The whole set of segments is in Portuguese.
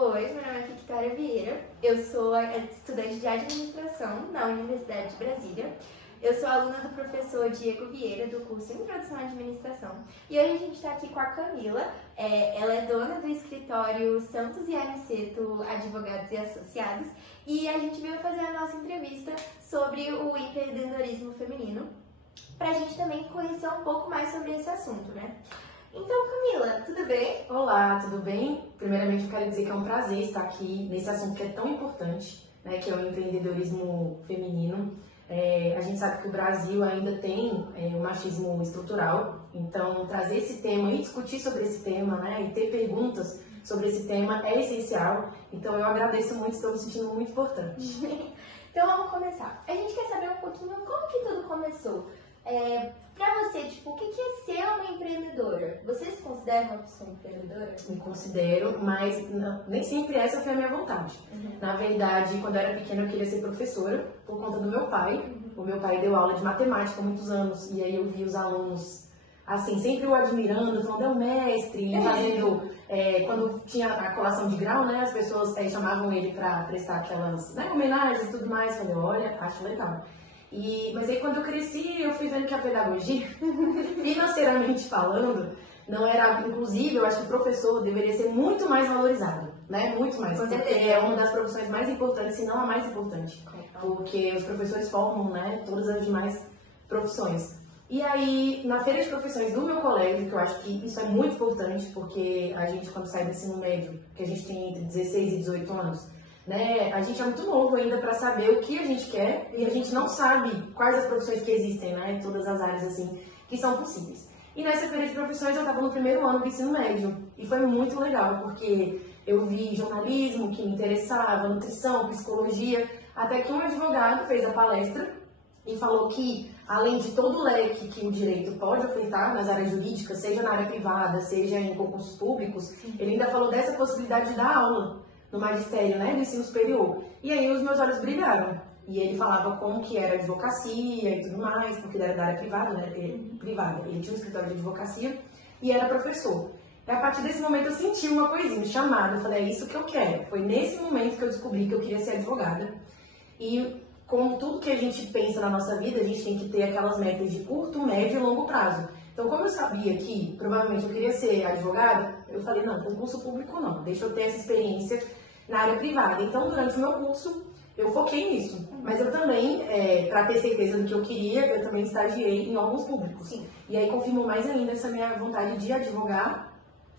Oi, meu nome é Victoria Vieira, eu sou estudante de administração na Universidade de Brasília. Eu sou aluna do professor Diego Vieira, do curso Introdução à Administração. E hoje a gente está aqui com a Camila. Ela é dona do escritório Santos e Aniceto Advogados e Associados. E a gente veio fazer a nossa entrevista sobre o empreendedorismo feminino, para a gente também conhecer um pouco mais sobre esse assunto, né? Então, Camila, tudo bem? Olá, tudo bem? Primeiramente, eu quero dizer que é um prazer estar aqui nesse assunto que é tão importante, né, que é o empreendedorismo feminino. A gente sabe que o Brasil ainda tem o machismo estrutural, então trazer esse tema e discutir sobre esse tema, né, e ter perguntas sobre esse tema é essencial. Então, eu agradeço muito, estou me sentindo muito importante. Então, vamos começar. A gente quer saber um pouquinho como que tudo começou. Pra você, tipo, o que é ser uma empreendedora? Você se considera uma pessoa empreendedora? Me considero, mas nem sempre essa foi a minha vontade. Na verdade, quando eu era pequena, eu queria ser professora por conta do meu pai. O meu pai deu aula de matemática há muitos anos, e aí eu vi os alunos, assim, sempre o admirando, falando, é o mestre, e fazendo... quando tinha a colação de grau, né, as pessoas chamavam ele para prestar aquelas, né, homenagens e tudo mais. Eu falei, olha, acho legal. Mas aí quando eu cresci, eu fui vendo que a pedagogia, financeiramente falando, não era, inclusive, eu acho que o professor deveria ser muito mais valorizado, né? Muito mais, porque é uma das profissões mais importantes, se não a mais importante, porque os professores formam, né, todas as demais profissões. E aí, na feira de profissões do meu colégio, que eu acho que isso é muito importante, porque a gente, quando sai do ensino médio, que a gente tem entre 16 e 18 anos, né, a gente é muito novo ainda para saber o que a gente quer e a gente não sabe quais as profissões que existem, né, todas as áreas assim que são possíveis. E nessa feira de profissões eu estava no primeiro ano do ensino médio e foi muito legal porque eu vi jornalismo que me interessava, nutrição, psicologia, até que um advogado fez a palestra e falou que além de todo o leque que o direito pode ofertar nas áreas jurídicas, seja na área privada, seja em concursos públicos, ele ainda falou dessa possibilidade de dar aula no magistério, né, do ensino superior. E aí os meus olhos brilharam. E ele falava como que era advocacia e tudo mais, porque era da área privada, né, privada. Ele tinha um escritório de advocacia e era professor. E a partir desse momento eu senti uma coisinha, chamada. Eu falei, é isso que eu quero. Foi nesse momento que eu descobri que eu queria ser advogada. E como tudo que a gente pensa na nossa vida, a gente tem que ter aquelas metas de curto, médio e longo prazo. Então, como eu sabia que provavelmente eu queria ser advogada, eu falei, não, concurso público não, deixa eu ter essa experiência na área privada. Então, durante o meu curso, eu foquei nisso. Mas eu também, para ter certeza do que eu queria, eu também estagiei em órgãos públicos. Sim. E aí confirmou mais ainda essa minha vontade de advogar.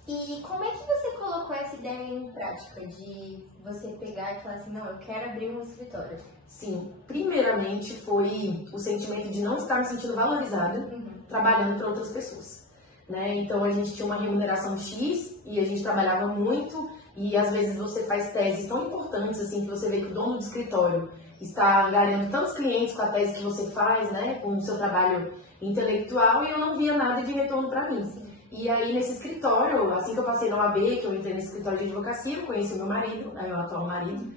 E como é que você colocou essa ideia em prática, de você pegar e falar assim, não, eu quero abrir um escritório? Sim, primeiramente foi o sentimento de não estar me sentindo valorizada trabalhando para outras pessoas, né? Então a gente tinha uma remuneração X e a gente trabalhava muito e às vezes você faz teses tão importantes assim que você vê que o dono do escritório está ganhando tantos clientes com a tese que você faz, né? Com o seu trabalho intelectual e eu não via nada de retorno para mim. E aí nesse escritório, assim que eu passei na OAB, que eu entrei nesse escritório de advocacia, eu conheci o meu marido, meu atual marido,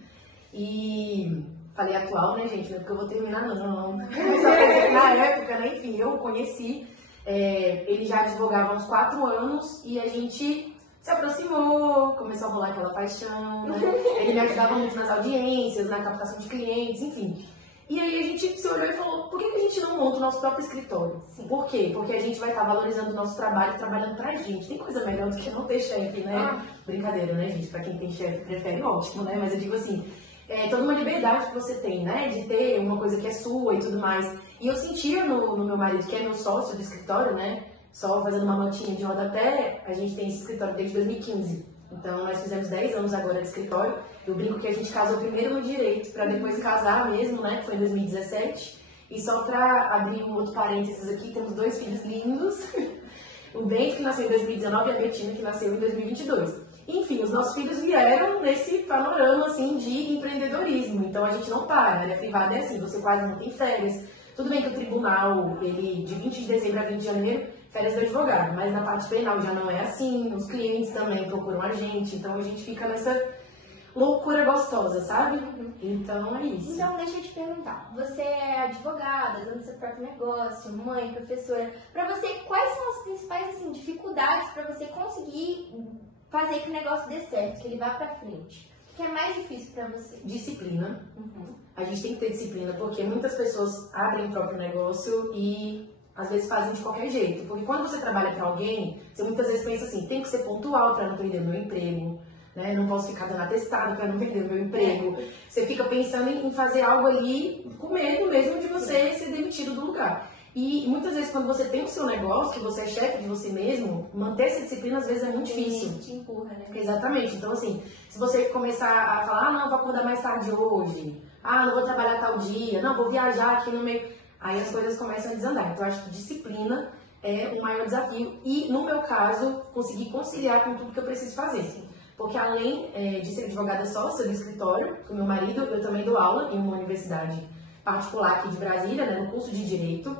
e falei atual, né, gente? Não é porque eu vou terminar, não. Só que na época, né, enfim, eu conheci, ele já advogava há uns 4 anos e a gente se aproximou, começou a rolar aquela paixão, né? Ele me ajudava muito nas audiências, na captação de clientes, enfim. E aí a gente se olhou e falou, por que a gente não monta o nosso próprio escritório? Sim. Por quê? Porque a gente vai estar valorizando o nosso trabalho, trabalhando pra gente. Tem coisa melhor do que não ter chefe, né? Brincadeira, né, gente? Pra quem tem chefe, prefere, ótimo, né? Mas eu digo assim, toda uma liberdade que você tem, né? De ter uma coisa que é sua e tudo mais. E eu sentia no meu marido, que é meu sócio do escritório, né? Só fazendo uma notinha de rodapé, a gente tem esse escritório desde 2015. Então, nós fizemos 10 anos agora de escritório. Eu brinco que a gente casou primeiro no direito, para depois casar mesmo, né? Que foi em 2017. E só para abrir um outro parênteses aqui, temos 2 filhos lindos. O Bento, que nasceu em 2019, e a Betina, que nasceu em 2022. Enfim, os nossos filhos vieram nesse panorama, assim, de empreendedorismo. Então, a gente não para. A área privada é assim, você quase não tem férias. Tudo bem que o tribunal, ele, de 20 de dezembro a 20 de janeiro, férias do advogado. Mas na parte penal já não é assim. Os clientes também procuram a gente. Então, a gente fica nessa loucura gostosa, sabe? Então, é isso. Então, deixa eu te perguntar. Você é advogada, dando seu próprio negócio, mãe, professora. Pra você, quais são as principais, assim, dificuldades pra você conseguir fazer que o negócio dê certo, que ele vá pra frente? O que é mais difícil pra você? Disciplina. A gente tem que ter disciplina, porque muitas pessoas abrem o próprio negócio e às vezes fazem de qualquer jeito. Porque quando você trabalha para alguém, você muitas vezes pensa assim, tem que ser pontual para não perder meu emprego, né? Não posso ficar dando atestado para não perder meu emprego. Você fica pensando em fazer algo ali com medo mesmo de você ser demitido do lugar. E muitas vezes quando você tem o seu negócio, que você é chefe de você mesmo, manter essa disciplina às vezes é muito difícil. Te empurra, né? Exatamente. Então assim, se você começar a falar, não, vou acordar mais tarde hoje, não vou trabalhar tal dia, não, vou viajar aqui no meio... Aí as coisas começam a desandar. Então, eu acho que disciplina é o maior desafio. E, no meu caso, conseguir conciliar com tudo que eu preciso fazer. Porque, além de ser advogada sócia do escritório, com meu marido, eu também dou aula em uma universidade particular aqui de Brasília, né, no curso de Direito.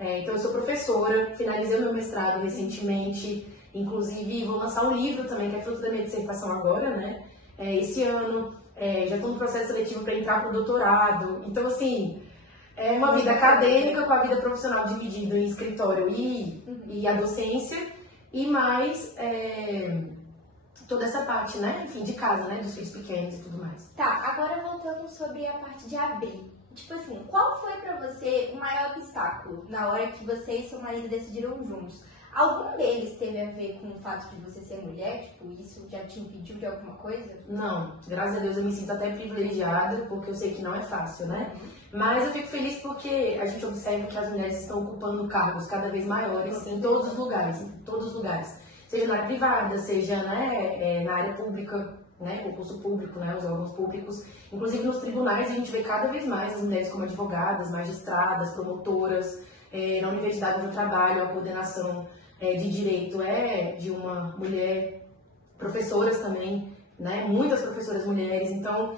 Então, eu sou professora, finalizei o meu mestrado recentemente. Inclusive, vou lançar um livro também, que é fruto da minha dissertação agora, né? Esse ano. Já estou no processo seletivo para entrar para o doutorado. Então, assim... É uma vida acadêmica com a vida profissional dividida em escritório e a docência, e mais toda essa parte, né? Enfim, de casa, né? Dos filhos pequenos e tudo mais. Tá, agora voltando sobre a parte de abrir. Tipo assim, qual foi pra você o maior obstáculo na hora que você e seu marido decidiram juntos? Algum deles teve a ver com o fato de você ser mulher? Tipo, isso já te impediu de alguma coisa? Não, graças a Deus eu me sinto até privilegiada, porque eu sei que não é fácil, né? Mas eu fico feliz porque a gente observa que as mulheres estão ocupando cargos cada vez maiores em todos os lugares, Seja na área privada, seja, né, na área pública, né, concurso público, né, os órgãos públicos. Inclusive nos tribunais a gente vê cada vez mais as mulheres como advogadas, magistradas, promotoras. Na universidade onde eu trabalho, a coordenação de direito é de uma mulher, professoras também, né, muitas professoras mulheres. Então,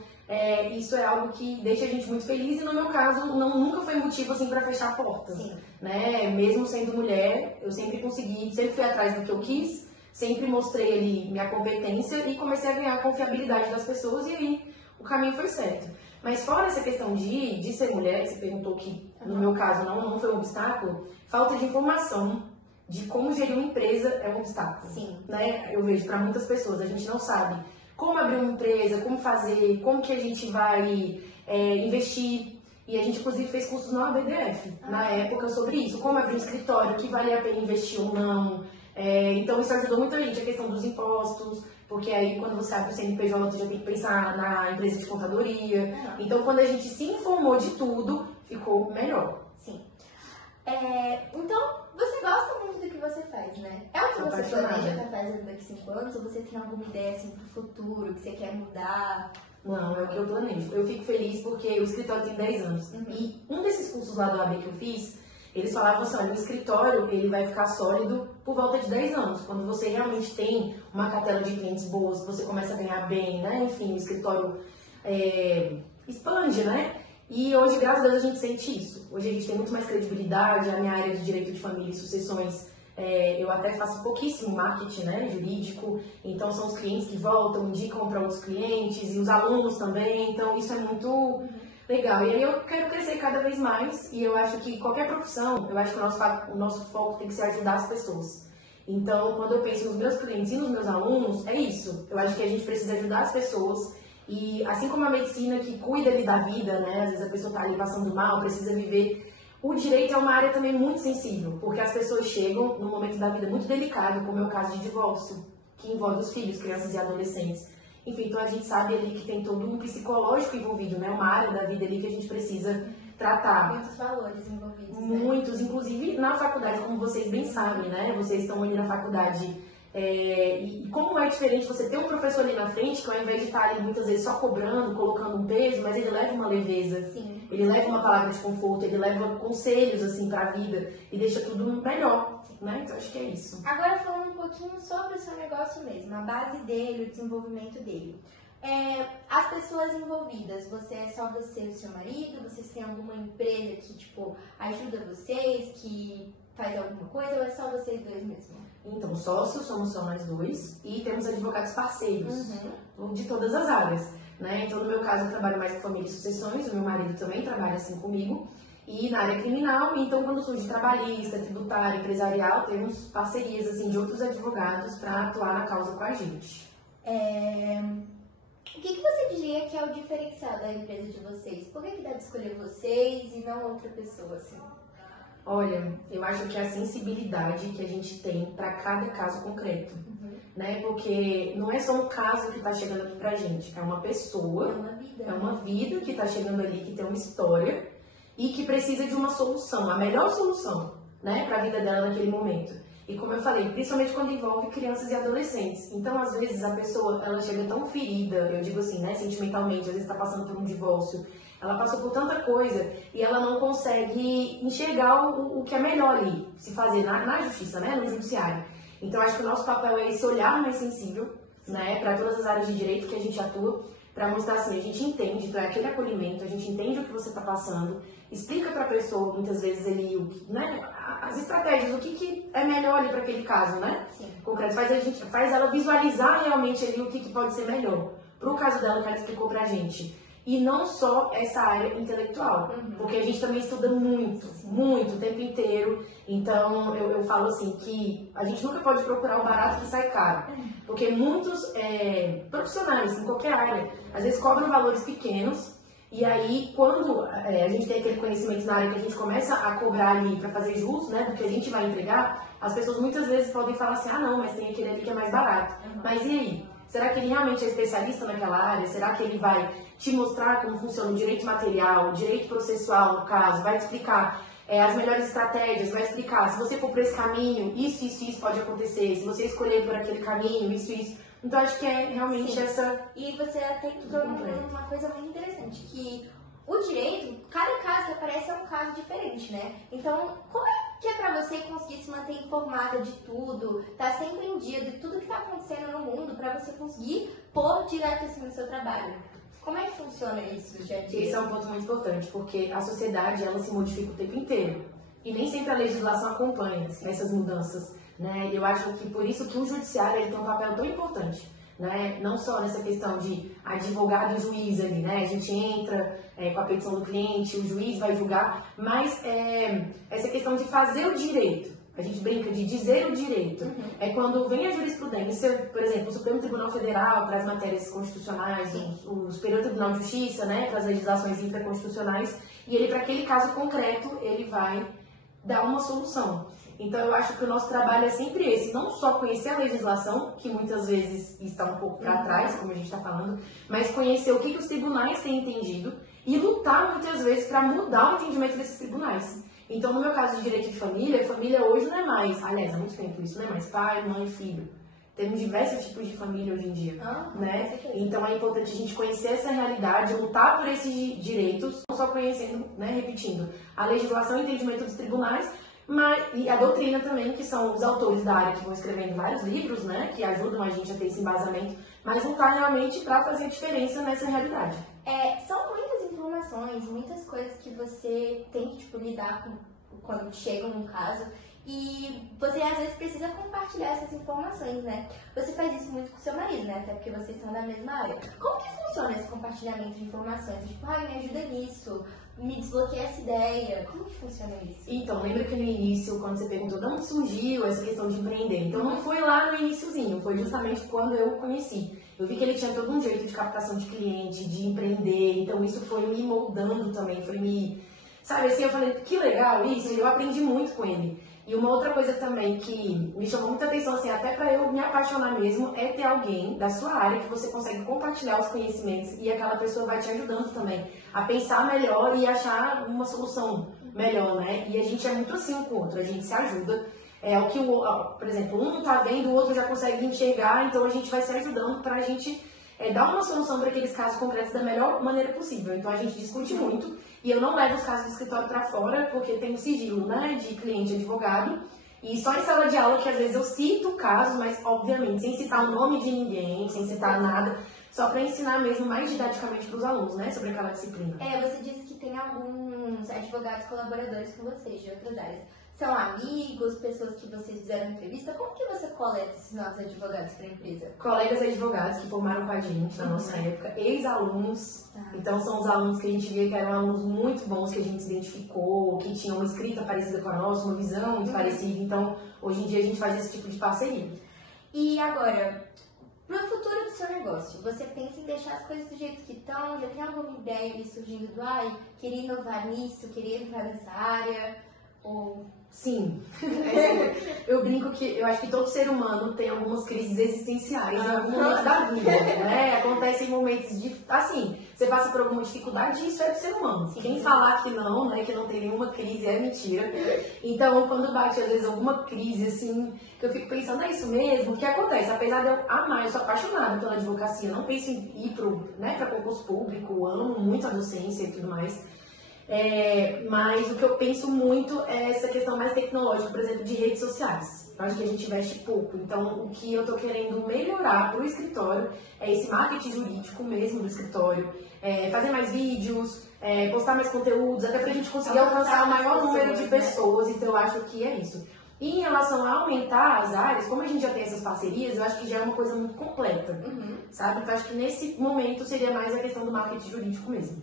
isso é algo que deixa a gente muito feliz e no meu caso nunca foi motivo assim para fechar portas, né? Mesmo sendo mulher, eu sempre consegui, sempre fui atrás do que eu quis, sempre mostrei ali minha competência e comecei a ganhar a confiabilidade das pessoas e aí o caminho foi certo. Mas fora essa questão de ser mulher, que você perguntou que no meu caso não foi um obstáculo, falta de informação de como gerir uma empresa é um obstáculo. Né? Eu vejo para muitas pessoas, a gente não sabe como abrir uma empresa, como fazer, como que a gente vai investir. E a gente, inclusive, fez cursos na ABDF, na época, sobre isso. Como abrir um escritório, que vale a pena investir ou não. Então, isso ajudou muita gente, a questão dos impostos. Porque aí, quando você abre o CNPJ, você já tem que pensar na empresa de contadoria. Então, quando a gente se informou de tudo, ficou melhor. Sim. Então, você gosta muito do que você faz, né? É o que você planeja pra fazer daqui 5 anos? Ou você tem alguma ideia assim pro futuro, que você quer mudar? Não, é o que eu planejo. Eu fico feliz porque o escritório tem 10 anos. E um desses cursos lá do AB que eu fiz, eles falavam assim, olha, o escritório ele vai ficar sólido por volta de 10 anos. Quando você realmente tem uma cartela de clientes boas, você começa a ganhar bem, né? Enfim, o escritório expande, né? E hoje, graças a Deus, a gente sente isso. Hoje a gente tem muito mais credibilidade, a minha área de direito de família e sucessões, eu até faço pouquíssimo marketing, né, jurídico, então são os clientes que voltam, indicam para outros clientes e os alunos também, então isso é muito legal. E aí eu quero crescer cada vez mais e eu acho que qualquer profissão, eu acho que o nosso foco tem que ser ajudar as pessoas. Então, quando eu penso nos meus clientes e nos meus alunos, é isso. Eu acho que a gente precisa ajudar as pessoas. E assim como a medicina que cuida ali da vida, né? Às vezes a pessoa está ali passando mal, precisa viver. O direito é uma área também muito sensível, porque as pessoas chegam num momento da vida muito delicado, como é o caso de divórcio, que envolve os filhos, crianças e adolescentes. Enfim, então a gente sabe ali que tem todo um psicológico envolvido, né? Uma área da vida ali que a gente precisa tratar. Muitos valores envolvidos. Muitos, inclusive na faculdade, como vocês bem sabem, né? Vocês estão ali na faculdade. E como é diferente você ter um professor ali na frente que ao invés de estar ali muitas vezes só cobrando, colocando um peso, mas ele leva uma leveza, ele leva uma palavra de conforto, ele leva conselhos assim para a vida e deixa tudo melhor, né? Então acho que é isso. Agora falando um pouquinho sobre o seu negócio mesmo, a base dele, o desenvolvimento dele. As pessoas envolvidas, você é só você e o seu marido? Vocês têm alguma empresa que tipo ajuda vocês, que faz alguma coisa ou é só vocês dois mesmo? Então, sócios somos só nós dois e temos advogados parceiros de todas as áreas, né? Então, no meu caso, eu trabalho mais com família e sucessões, o meu marido também trabalha assim comigo e na área criminal. Então, quando surge trabalhista, tributário, empresarial, temos parcerias assim, de outros advogados para atuar na causa com a gente. O que você diria que é o diferencial da empresa de vocês? Por que deve escolher vocês e não outra pessoa, assim? Olha, eu acho que é a sensibilidade que a gente tem para cada caso concreto, né? Porque não é só um caso que está chegando aqui pra gente, é uma pessoa, é uma vida que está chegando ali, que tem uma história e que precisa de uma solução, a melhor solução, né, para a vida dela naquele momento. E como eu falei, principalmente quando envolve crianças e adolescentes. Então, às vezes, a pessoa, ela chega tão ferida, eu digo assim, né, sentimentalmente, às vezes está passando por um divórcio, ela passou por tanta coisa e ela não consegue enxergar o que é melhor ali, se fazer na justiça, né, no judiciário. Então, acho que o nosso papel é esse olhar mais sensível, né, para todas as áreas de direito que a gente atua, para mostrar assim, a gente entende, então é aquele acolhimento, a gente entende o que você está passando, explica para a pessoa, muitas vezes, né, as estratégias, o que é melhor ali para aquele caso, né? Sim. Concreto, faz ela visualizar realmente ali o que pode ser melhor. Para o caso dela, que ela explicou para a gente. E não só essa área intelectual, porque a gente também estuda muito, o tempo inteiro. Então, eu falo assim, que a gente nunca pode procurar o barato que sai caro. Porque muitos profissionais, em qualquer área, às vezes cobram valores pequenos. E aí, quando a gente tem aquele conhecimento na área que a gente começa a cobrar ali para fazer jus, né, do que a gente vai entregar, as pessoas muitas vezes podem falar assim, ah não, mas tem aquele ali que é mais barato. Mas e aí? Será que ele realmente é especialista naquela área? Será que ele vai te mostrar como funciona o direito material, o direito processual, no caso? Vai te explicar as melhores estratégias, vai explicar, se você for por esse caminho, isso pode acontecer. Se você escolher por aquele caminho, isso. Então, acho que é realmente essa... E você até entrou numa coisa muito interessante, que o direito, cada caso que aparece é um caso diferente, né? Então, como é que é pra você conseguir se manter informada de tudo, tá sempre em dia de tudo que tá acontecendo no mundo, pra você conseguir pôr direto assim no seu trabalho? Como é que funciona isso, Jade? Esse é um ponto muito importante, porque a sociedade, ela se modifica o tempo inteiro. E nem sempre a legislação acompanha essas mudanças, né? Eu acho que por isso que o judiciário ele tem um papel tão importante, né? Não só nessa questão de advogado e juiz ali, né? A gente entra com a petição do cliente, o juiz vai julgar, mas essa questão de fazer o direito, a gente brinca de dizer o direito, é quando vem a jurisprudência, por exemplo, o Supremo Tribunal Federal para as matérias constitucionais, o Superior Tribunal de Justiça, né, para as legislações infraconstitucionais, e ele, para aquele caso concreto, ele vai dar uma solução. Então, eu acho que o nosso trabalho é sempre esse, não só conhecer a legislação, que muitas vezes está um pouco para trás, como a gente está falando, mas conhecer o que os tribunais têm entendido e lutar muitas vezes para mudar o entendimento desses tribunais. Então, no meu caso de direito de família hoje não é mais, aliás, há muito tempo isso, não é mais pai, mãe, filho. Temos diversos tipos de família hoje em dia, né? Então, é importante a gente conhecer essa realidade, lutar por esses direitos, não só conhecendo, né, repetindo, a legislação e o entendimento dos tribunais, e a doutrina também, que são os autores da área que vão escrevendo vários livros, né, que ajudam a gente a ter esse embasamento, mas lutar realmente para fazer a diferença nessa realidade. São muitas informações, muitas coisas que você tem que lidar com quando chega num caso, e você às vezes precisa compartilhar essas informações, né? Você faz isso muito com seu marido, né? Até porque vocês são da mesma área. Como que funciona esse compartilhamento de informações? Tipo, me ajuda nisso, me desbloqueia essa ideia. Como que funciona isso? Então, lembra que no início, quando você perguntou de onde surgiu essa questão de empreender? Então, não foi lá no iniciozinho, foi justamente quando eu o conheci. Eu vi que ele tinha todo um jeito de captação de cliente, de empreender, então isso foi me moldando também, foi me... Sabe, assim, eu falei, que legal isso, e eu aprendi muito com ele. E uma outra coisa também que me chamou muita atenção, assim, até para eu me apaixonar mesmo, é ter alguém da sua área que você consegue compartilhar os conhecimentos e aquela pessoa vai te ajudando também a pensar melhor e achar uma solução melhor, né? E a gente é muito assim um com o outro, a gente se ajuda. O que, por exemplo, um não tá vendo, o outro já consegue enxergar, então a gente vai se ajudando para a gente dar uma solução para aqueles casos concretos da melhor maneira possível. Então a gente discute muito e eu não levo os casos do escritório para fora porque tem o sigilo, né, de cliente e advogado. E só em sala de aula que às vezes eu cito casos, mas obviamente sem citar o nome de ninguém, sem citar nada, só para ensinar mesmo mais didaticamente para os alunos, né, sobre aquela disciplina. Você disse que tem alguns advogados colaboradores com vocês de outras áreas. São amigos, pessoas que vocês fizeram entrevista? Como que você coleta esses novos advogados para a empresa? Colegas advogados que formaram com a gente na nossa época, ex-alunos. Então são os alunos que a gente vê que eram alunos muito bons, que a gente se identificou, que tinham uma escrita parecida com a nossa, uma visão muito parecida. Então, hoje em dia a gente faz esse tipo de parceria. E agora, para o futuro do seu negócio, você pensa em deixar as coisas do jeito que estão? Já tem alguma ideia ali surgindo do queria inovar nisso, queria entrar nessa área? Ou... Sim. Eu brinco que eu acho que todo ser humano tem algumas crises existenciais em algum momento da vida, né? Acontecem momentos de... Assim, você passa por alguma dificuldade e isso é do ser humano. Quem falar que não, né, que não tem nenhuma crise é mentira. Então, quando bate, às vezes, alguma crise, assim, que eu fico pensando, é isso mesmo? O que acontece? Apesar de eu amar, eu sou apaixonada pela advocacia, não penso em ir para concurso público, amo muito a docência e tudo mais. Mas o que eu penso muito é essa questão mais tecnológica, por exemplo, de redes sociais. Eu acho que a gente investe pouco. Então, o que eu estou querendo melhorar para o escritório é esse marketing jurídico mesmo do escritório. Fazer mais vídeos, postar mais conteúdos, até para a gente conseguir alcançar o maior número de pessoas. Então, eu acho que é isso. E em relação a aumentar as áreas, como a gente já tem essas parcerias, eu acho que já é uma coisa muito completa, sabe? Então, acho que nesse momento seria mais a questão do marketing jurídico mesmo.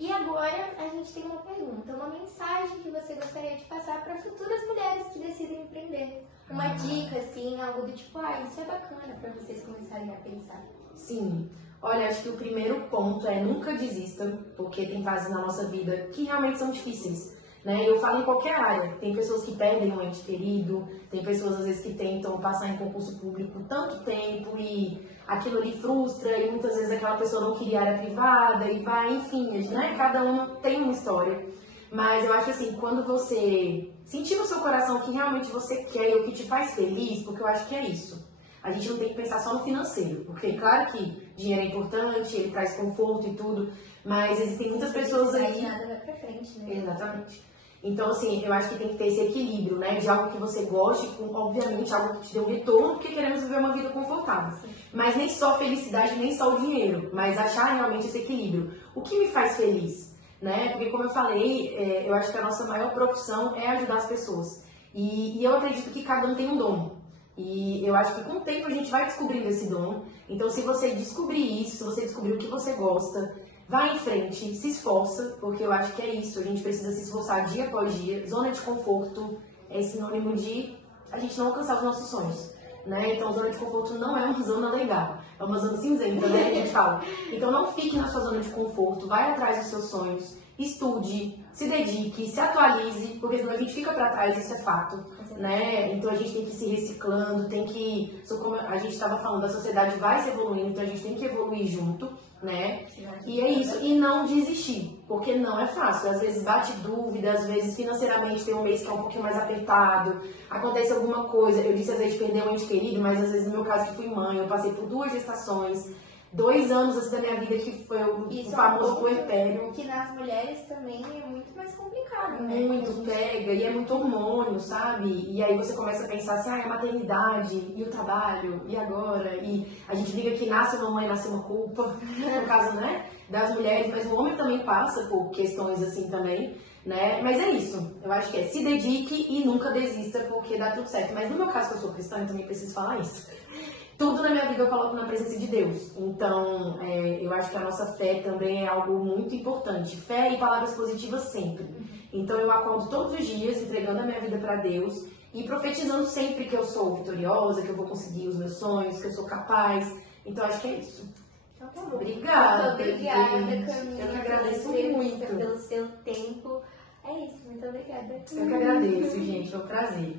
E agora a gente tem uma pergunta, uma mensagem que você gostaria de passar para futuras mulheres que decidem empreender. Uma dica, assim, algo do tipo, isso é bacana para vocês começarem a pensar. Sim. Olha, acho que o primeiro ponto é nunca desista, porque tem fases na nossa vida que realmente são difíceis. Né? Eu falo em qualquer área. Tem pessoas que perdem um ente querido, tem pessoas às vezes que tentam passar em concurso público tanto tempo e aquilo ali frustra e muitas vezes aquela pessoa não queria área privada e vai, enfim, né? Cada um tem uma história. Mas eu acho assim, quando você sentir no seu coração o que realmente você quer e o que te faz feliz, porque eu acho que é isso. A gente não tem que pensar só no financeiro, porque claro que dinheiro é importante, ele traz conforto e tudo, mas existem muitas pessoas aí... Nada vai pra frente, né? Exatamente. Então, assim, eu acho que tem que ter esse equilíbrio, né? De algo que você goste, com, obviamente, algo que te dê um retorno, porque queremos viver uma vida confortável. Sim. Mas nem só felicidade, nem só o dinheiro, mas achar realmente esse equilíbrio. O que me faz feliz, né? Porque, como eu falei, eu acho que a nossa maior profissão é ajudar as pessoas. E eu acredito que cada um tem um dom. E eu acho que com o tempo a gente vai descobrindo esse dom. Então, se você descobrir isso, se você descobrir o que você gosta, vai em frente, se esforça, porque eu acho que é isso. A gente precisa se esforçar dia após dia. Zona de conforto é sinônimo de a gente não alcançar os nossos sonhos, né? Então, zona de conforto não é uma zona legal. É uma zona cinzenta, né? A gente fala. Então, não fique na sua zona de conforto. Vai atrás dos seus sonhos. Estude, se dedique, se atualize, porque senão a gente fica para trás, isso é fato, né? Então a gente tem que ir se reciclando, tem que, como a gente estava falando, a sociedade vai se evoluindo, então a gente tem que evoluir junto, né? E é isso, e não desistir, porque não é fácil, às vezes bate dúvida, às vezes financeiramente tem um mês que é um pouquinho mais apertado, acontece alguma coisa, eu disse às vezes perder um ente querido, mas às vezes no meu caso que fui mãe, eu passei por 2 gestações, 2 anos assim, da minha vida que foi o famoso puerpério. Que nas mulheres também é muito mais complicado, né? Muito pega, e é muito hormônio, sabe? E aí você começa a pensar assim, a maternidade, e o trabalho, e agora? E a gente diga que nasce uma mãe, nasce uma culpa, no caso, né, das mulheres, mas o homem também passa por questões assim também, né? Mas é isso, eu acho que se dedique e nunca desista, porque dá tudo certo. Mas no meu caso, que eu sou cristã, eu também preciso falar isso. Tudo na minha vida eu coloco na presença de Deus. Então, eu acho que a nossa fé também é algo muito importante. Fé e palavras positivas sempre. Então, eu acordo todos os dias entregando a minha vida para Deus e profetizando sempre que eu sou vitoriosa, que eu vou conseguir os meus sonhos, que eu sou capaz. Então, acho que é isso. Então, tá bom. Obrigada. Muito obrigada, Camila. Eu que agradeço muito. Pelo seu tempo. É isso, muito obrigada. Eu que agradeço, gente. Foi um prazer.